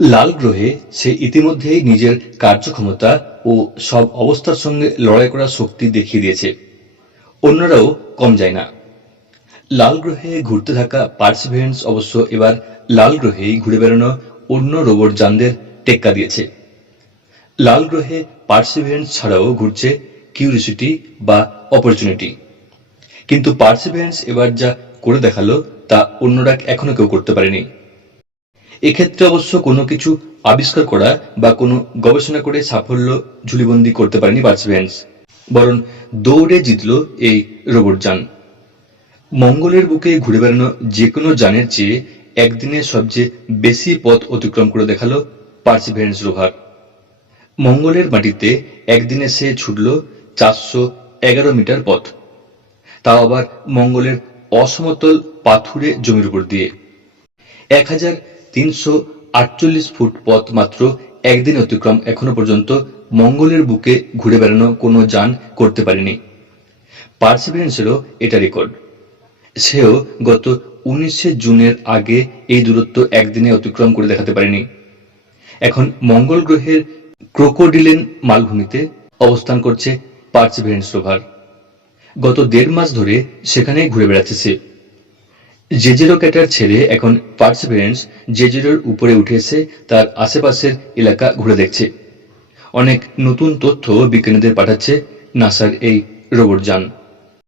লাল গ্রহে সে ইতিমধ্যেই নিজের কার্যক্ষমতা ও সব অবস্থার সঙ্গে লড়াই করার শক্তি দেখিয়ে দিয়েছে। অন্যরাও কম যায় না। লাল গ্রহে ঘুরতে থাকা পার্সিভিয়ারেন্স অবশ্য এবার লাল গ্রহেই ঘুরে বেড়ানো অন্য রোবট যানদের টেক্কা দিয়েছে। লাল গ্রহে পার্সিভিয়ারেন্স ছাড়াও ঘুরছে কিউরিসিটি বা অপরচুনিটি। কিন্তু পার্সিভিয়ারেন্স এবার যা করে দেখাল তা অন্যরা এখনও কেউ করতে পারেনি। এক্ষেত্রে অবশ্য কোনো কিছু আবিষ্কার করা বা কোনো গবেষণা করে সাফল্য ঝুলিবন্দি করতে পারেনি পার্সিভিয়ারেন্স বরং দৌড়ে জিতল এই রোবট যান। মঙ্গলের বুকে ঘুরে বেড়ানো যে কোনো যানের চেয়ে একদিনে সবচেয়ে বেশি পথ অতিক্রম করে দেখাল পার্সিভিয়ারেন্স রোভার। মঙ্গলের মাটিতে একদিনে সে ছুটল চারশো এগারো মিটার পথ। তাও আবার মঙ্গলের অসমতল পাথুরে জমির উপর দিয়ে। এক হাজার তিনশো আটচল্লিশ ফুট পথ মাত্র একদিন অতিক্রম এখনও পর্যন্ত মঙ্গলের বুকে ঘুরে বেড়ানো কোনো যান করতে পারেনি। পার্সিভিয়ারেন্সেরও এটা রেকর্ড। সেও গত উনিশে জুনের আগে এই দূরত্ব একদিনে অতিক্রম করে দেখাতে পারেনি। এখন মঙ্গল গ্রহের ক্রোকোডিলেন মালভূমিতে অবস্থান করছে পার্সিভিয়ারেন্স রোভার। গত দেড় মাস ধরে সেখানেই ঘুরে বেড়াচ্ছে সে। জেজেরো ক্যাটার ছেড়ে এখন পার্সিভিয়ারেন্স জেজেরোর উপরে উঠে এসে তার আশেপাশের এলাকা ঘুরে দেখছে। অনেক নতুন তথ্য বিজ্ঞানীদের পাঠাচ্ছে নাসার এই রোবট যান।